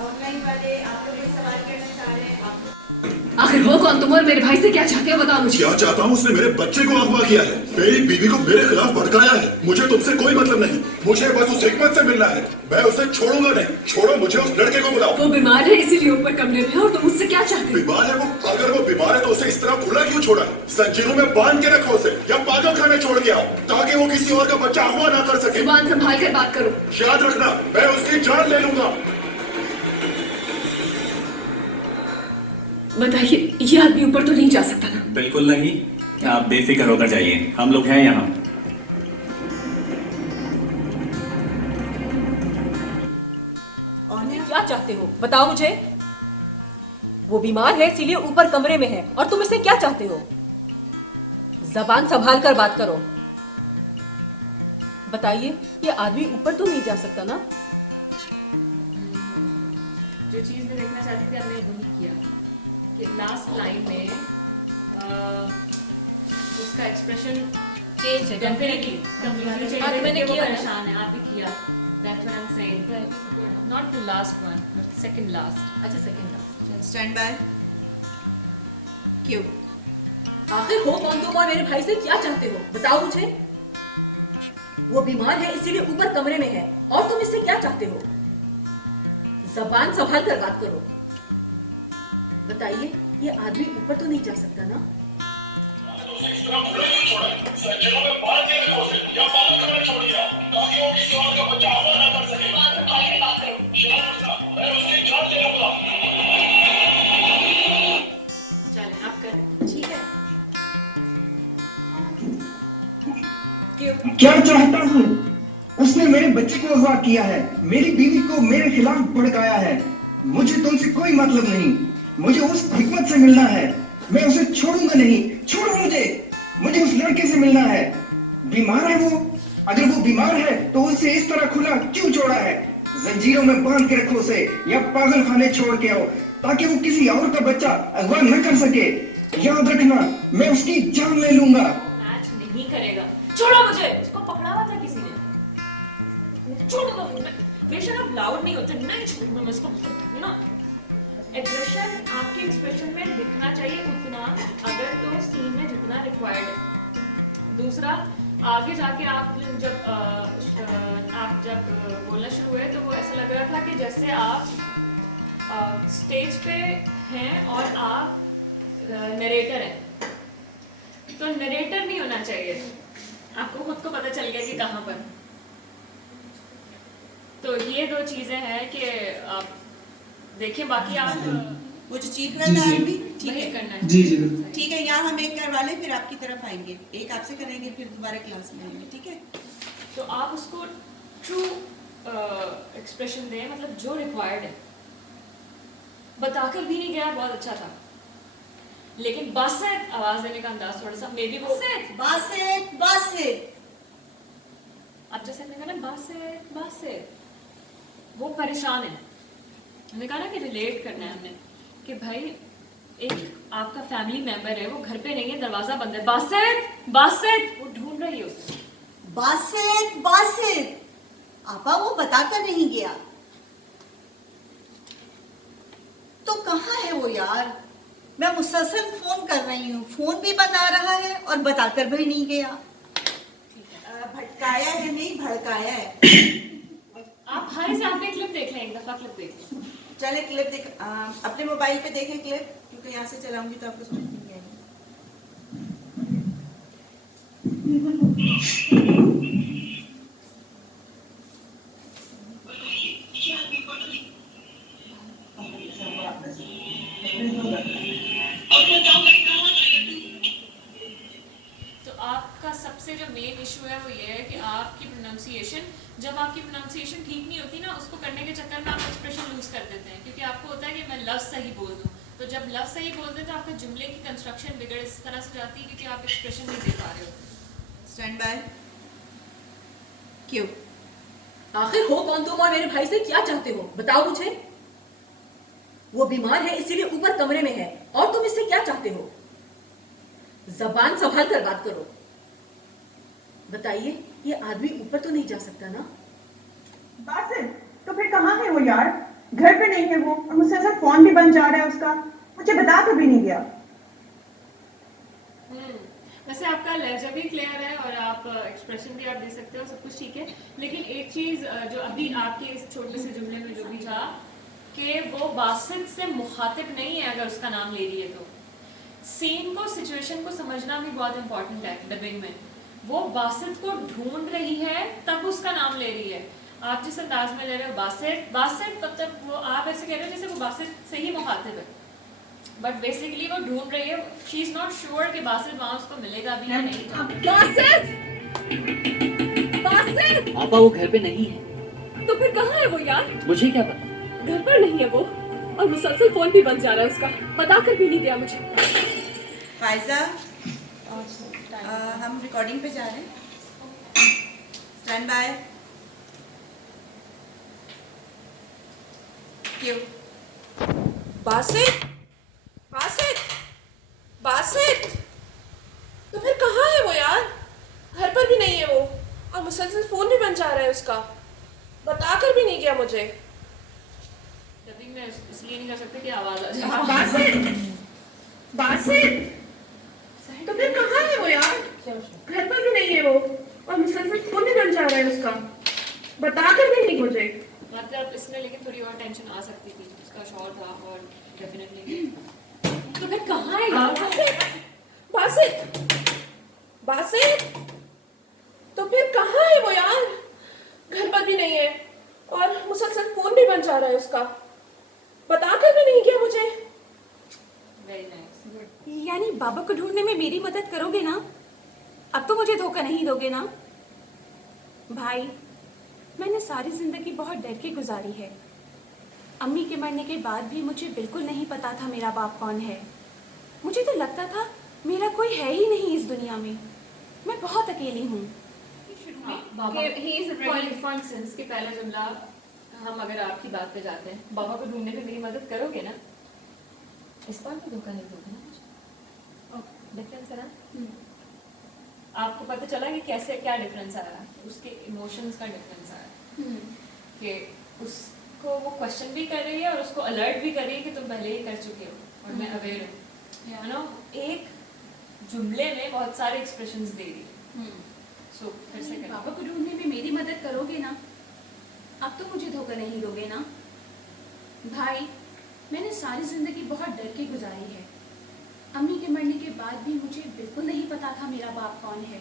Online वाले आप लोग कोई सवाल करना चाह रहे हैं आप? आखिर हो कौन तुम और मेरे भाई से क्या चाहते हो बताओ मुझे। क्या चाहता हूँ? उसने मेरे बच्चे को अगवा किया है, मेरी बीवी को मेरे खिलाफ भड़काया है। मुझे तुमसे कोई मतलब नहीं, मुझे बस उस हिकमत से मिलना है। मैं उसे छोड़ूंगा नहीं। छोड़ो मुझे, उस लड़के को बुलाओ। वो बीमार है इसीलिए ऊपर कमरे में है और तुम उससे क्या चाहते हो? बीमार है वो? अगर वो बीमार है तो उसे इस तरह खुला क्यों छोड़ा? जंजीरों में बांध के रखो उसे या पागल खाने छोड़ के आओ ताकि वो किसी और का बच्चा अगवा ना कर सके। जुबान संभाल कर बात करो। याद रखना, मैं उसकी जान ले लूंगा। बताइए, ये आदमी ऊपर तो नहीं जा सकता ना? बिल्कुल नहीं, आप बेफिक्र होकर जाइए, हम लोग हैं यहाँ। क्या चाहते हो बताओ मुझे। वो बीमार है इसीलिए ऊपर कमरे में है और तुम इससे क्या चाहते हो? जबान संभाल कर बात करो। बताइए, ये आदमी ऊपर तो नहीं जा सकता ना? जो चीज़ मैं देखना चाहती थी आपने वही किया कि लास्ट लाइन में उसका एक्सप्रेशन चेंज है। डेफिनेटली मैंने किया परेशान है, आप भी किया। That's what I'm saying. Not the last one, but second last. अच्छा, सेकंड लास्ट। Stand by. क्यों? आखिर हो कौन तुम और मेरे भाई से क्या चाहते हो बताओ मुझे। वो बीमार है इसीलिए ऊपर कमरे में है और तुम इससे क्या चाहते हो? जबान संभाल कर बात करो। बताइए, ये आदमी ऊपर तो नहीं जा सकता ना? चलें, आप करें। ठीक है। क्यों? क्या चाहता हूँ? उसने मेरे बच्चे को अगवा किया है, मेरी बीवी को मेरे खिलाफ भड़काया है। मुझे तुमसे कोई मतलब नहीं, मुझे उस हिकमत से मिलना है। मैं उसे छोड़ूंगा नहीं। छोड़ो मुझे, मुझे उस लड़के से मिलना है। बीमार है वो? अगर वो बीमार है तो उसे इस तरह खुला क्यों छोड़ा है? जंजीरों में बांध के रखो उसे या पागल खाने छोड़ के आओ ताकि वो किसी और का बच्चा अगवा न कर सके। याद रखना, मैं उसकी जान ले लूंगा। मैच नहीं करेगा। छोड़ो मुझे। इसको पकड़ा हुआ था किसी ने। छोड़ दो मुझे। बेशक आप लाउड नहीं होते, नहीं छोड़ूंगा मैं इसको। ना एग्रेशन आपके एक्सप्रेशन में दिखना चाहिए उतना, अगर तो सीन में जितना रिक्वायर्ड है। दूसरा, आगे जाके आप जब बोलना शुरू हुए तो वो ऐसा लग रहा था कि जैसे आप स्टेज पे हैं और आप नरेटर हैं। तो नरेटर नहीं होना चाहिए, आपको खुद को पता चल गया कि कहाँ पर। तो ये दो चीजें हैं कि आप देखिए, बाकी आप वो जो चीख रहा था आप भी ठीक वही है करना है। जी जी ठीक है। यहाँ हम एक करवा लें, फिर आपकी तरफ आएंगे, एक आपसे करेंगे, फिर दोबारा क्लास में आएंगे। ठीक है? तो आप उसको ट्रू एक्सप्रेशन दें, मतलब जो रिक्वायर्ड है। बताकर भी नहीं गया, बहुत अच्छा था, लेकिन बस है आवाज देने का अंदाज थोड़ा सा मे बी वो बस है। अब जैसे मैंने कहा बस है, वो परेशान है। हमने कहा ना कि रिलेट करना है हमने कि भाई एक आपका फैमिली मेंबर है, वो घर पे नहीं है, दरवाजा बंद है। बासित वो ढूंढ रही है उसे। बासित आपा वो बताकर नहीं गया तो कहाँ है वो यार? मैं मुसलसल फोन कर रही हूँ, फोन भी बंद आ रहा है और बताकर भी नहीं गया। भटकाया है नहीं, भड़काया है। आप हाय से आपने क्लिप देख लें, एक दफा क्लिप देख लें। चले क्लिप देख, अपने मोबाइल पे देखें क्लिप, क्योंकि यहाँ से चलाऊंगी तो आपको समझ नहीं आएगी। तो आपका सबसे जो मेन इशू है वो ये है कि आपकी प्रोनाउंसिएशन, जब आपकी प्रोनाउंसिएशन ठीक नहीं होती ना, उसको करने के चक्कर में आप एक्सप्रेशन लूज कर देते हैं, क्योंकि आपको होता है कि मैं लफ्ज़ सही बोल दूं। तो जब लफ्ज़ सही बोल दें तो आपके जुमले की कंस्ट्रक्शन बिगड़ इस तरह से जाती है क्योंकि आप एक्सप्रेशन नहीं दे पा रहे हो। Stand by. क्यों? आखिर हो कौन तुम और मेरे भाई से क्या चाहते हो बताओ मुझे। वो बीमार है इसीलिए ऊपर कमरे में है और तुम इससे क्या चाहते हो? जबान संभाल कर बात करो। बताइए, ये आदमी ऊपर तो नहीं जा सकता ना? बासित, तो फिर कहाँ है वो यार? घर पे नहीं है वो, और मुसलसल फोन भी बंद जा रहा है उसका, मुझे बता कर भी नहीं गया। वैसे आपका लहजा भी क्लियर है और आप एक्सप्रेशन भी आप दे सकते हो, सब कुछ ठीक है, लेकिन एक चीज जो अभी आपके इस छोटे से जुमले में जो भी था कि वो बासित से मुखातिब नहीं है अगर उसका नाम ले रही है तो सीन को, सिचुएशन को समझना भी बहुत इंपॉर्टेंट है डबिंग में। वो बासित को ढूंढ रही है तब उसका नाम ले रही है। आप जिस अंदाज में ले रहे हो बासित, बासित मतलब वो आप ऐसे कह रहे हो जैसे वो बासित से ही मुखातिब है, बट बेसिकली वो ढूंढ रही है, शी इज नॉट श्योर कि बासित वहां उसको मिलेगा भी या नहीं। बासित! बासित! पापा वो घर पे नहीं है। तो फिर कहाँ है वो यार? मुझे क्या पता। घर पर नहीं है वो, और मुसलसल फोन भी बंद जा रहा है उसका, बता कर भी नहीं दिया मुझे। फायजा, हम रिकॉर्डिंग पे जा रहे हैं, स्टैंड बाय। क्यों? बासित, बासित, बासित, तो फिर कहाँ है वो यार? घर पर भी नहीं है वो, और मुसलसल फोन भी बंद जा रहा है उसका, बता कर भी नहीं गया मुझे। डबिंग में इसलिए नहीं कर सकते कि आवाज आ जाए। बासित, बासित, तो फिर कहाँ है वो यार? घर पर भी नहीं है वो, और मुसलसल फोन भी बंद जा रहा है उसका, बता कर भी नहीं मुझे। मतलब इसमें लेकिन थोड़ी और टेंशन आ सकती थी, उसका शौर था और डेफिनेटली। तो फिर कहाँ है यार? बासित, बासित, तो फिर कहाँ है वो यार? घर पर भी नहीं है, और मुसलसल फोन भी बंद जा रहा है उसका, बता कर भी नहीं गया मुझे। Very nice. यानी बाबा को ढूंढने में मेरी मदद करोगे ना? अब तो मुझे धोखा नहीं दोगे ना? भाई, मैंने सारी जिंदगी बहुत डर के गुजारी है। अम्मी के मरने के बाद भी मुझे बिल्कुल नहीं पता था मेरा बाप कौन है। मुझे तो लगता था मेरा कोई है ही नहीं इस दुनिया में, मैं बहुत अकेली हूँ। फॉर इंस्टेंस कि पहला जुमला, हम अगर आपकी बात पे जाते हैं, बाबा को ढूंढने में मेरी मदद करोगे ना? इस बार तो धोखा नहीं दोगे ना मुझे? डिफरेंस है ना? आपको पता चला कि कैसे क्या डिफरेंस आया, उसके इमोशंस का डिफरेंस आया कि उसको वो क्वेश्चन भी कर रही है और उसको अलर्ट भी कर रही है कि तुम पहले ही कर चुके हो और मैं अवेयर हूँ, यू नो। एक जुमले में बहुत सारे एक्सप्रेशंस दे रही है। सो फिर से करें। बाबा को ढूंढने में मेरी मदद करोगे ना? अब तो मुझे धोखा नहीं दोगे ना? भाई, मैंने सारी जिंदगी बहुत डर के गुजारी है। अम्मी के मरने के बाद भी मुझे बिल्कुल नहीं पता था मेरा बाप कौन है।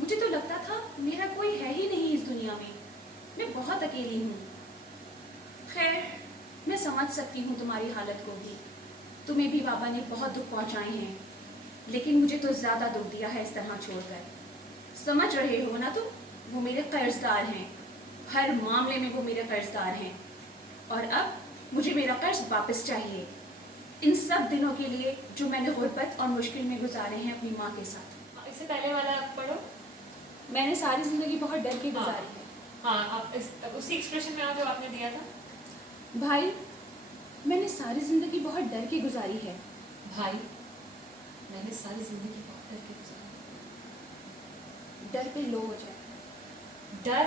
मुझे तो लगता था मेरा कोई है ही नहीं इस दुनिया में, मैं बहुत अकेली हूँ। खैर, मैं समझ सकती हूँ तुम्हारी हालत को भी, तुम्हें भी बाबा ने बहुत दुख पहुँचाए हैं, लेकिन मुझे तो ज़्यादा दुख दिया है इस तरह छोड़कर। समझ रहे हो ना तुम? वो मेरे कर्जदार हैं, हर मामले में वो मेरे कर्जदार हैं, और अब मुझे मेरा कर्ज वापस चाहिए, इन सब दिनों के लिए जो मैंने गुर्बत और मुश्किल में गुजारे हैं अपनी माँ के साथ। इससे पहले वाला पढ़ो। मैंने सारी जिंदगी बहुत डर के गुजारी है। हाँ, आप उसी एक्सप्रेशन में आओ जो आपने दिया था। भाई, मैंने सारी जिंदगी बहुत डर के गुजारी है। भाई, मैंने सारी जिंदगी बहुत डर के गुजारी। डर पे लो हो जाए, डर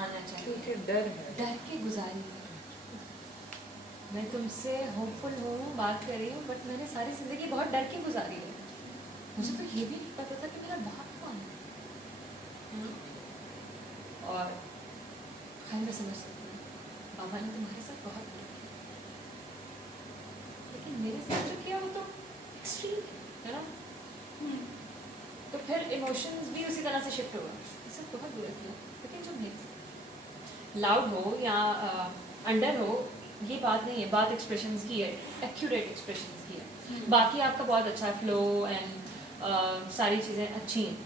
आना चाहिए, डर के गुजारी। मैं तुमसे होपफुल हूँ, बात कर रही हूँ, बट मैंने सारी जिंदगी बहुत डर के गुजारी है। मुझे तो ये भी नहीं पता था कि मेरा बाप कौन है। और हाँ, मैं समझ सकती हूँ, बाबा ने तुम्हारे साथ बहुत किया, लेकिन मेरे साथ जो किया वो तो एक्सट्रीम है ना। तो फिर इमोशंस भी उसी तरह से शिफ्ट होगा। इसे बहुत बुरा किया, लेकिन जो नहीं लाउड हो या अंडर हो, ये बात नहीं है, बात एक्सप्रेशंस की है, एक्यूरेट एक्सप्रेशंस की है। बाकी आपका बहुत अच्छा फ्लो एंड सारी चीज़ें अच्छी हैं,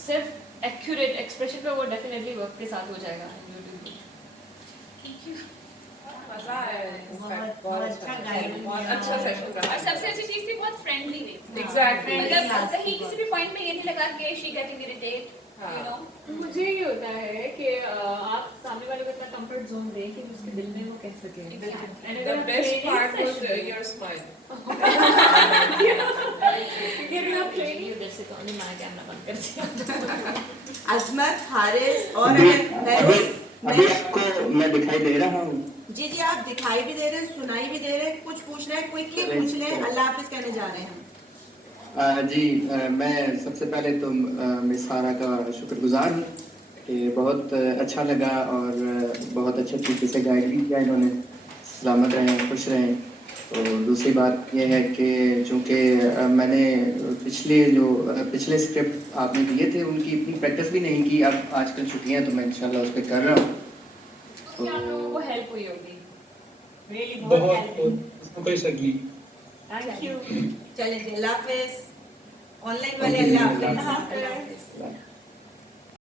सिर्फ एक्यूरेट एक्सप्रेशन पे वो डेफिनेटली वक्त के साथ हो जाएगा। बहुत अच्छा सेशन रहा। और सबसे अच्छी चीज थी, बहुत फ्रेंडली वे। एग्जैक्टली, मतलब कहीं किसी भी पॉइंट में ये नहीं लगा कि she getting irritate, you know. मुझे ये होता है कि आप सामने वाले को इतना कंफर्ट जोन दें कि उसके दिल में वो कह सके। The best part was your smile. उधर से तो मैं कैमरा बंद कर दिया। अजमत, हारिस और अभी आपको मैं मैं दिखाई दे रहा हूँ? जी जी, आप दिखाई भी दे रहे हैं, सुनाई भी दे रहे हैं, कुछ पूछ रहे हैं, क्विकली पूछ लें, अल्लाह हाफिज कहने जा रहे हैं हम। जी, मैं सबसे पहले तो मिस सारा का शुक्रगुजार हूँ कि बहुत अच्छा लगा और बहुत अच्छे तरीके से गाइड भी किया इन्होंने। सलामत रहें, खुश रहें। तो दूसरी बात यह है कि चूँकि मैंने पिछले स्क्रिप्ट आपने दिए थे उनकी इतनी प्रैक्टिस भी नहीं की। अब आजकल छुट्टियाँ तो मैं इंशाल्लाह उस पर कर रहा हूँ। तो आप लोगों को हेल्प हुई होगी, रियली बहुत हेल्प। इसमें कोई शक नहीं। Thank you. चलिए जी, अल्लाह हाफिज। ऑनलाइन वाले अल्लाह हाफिज।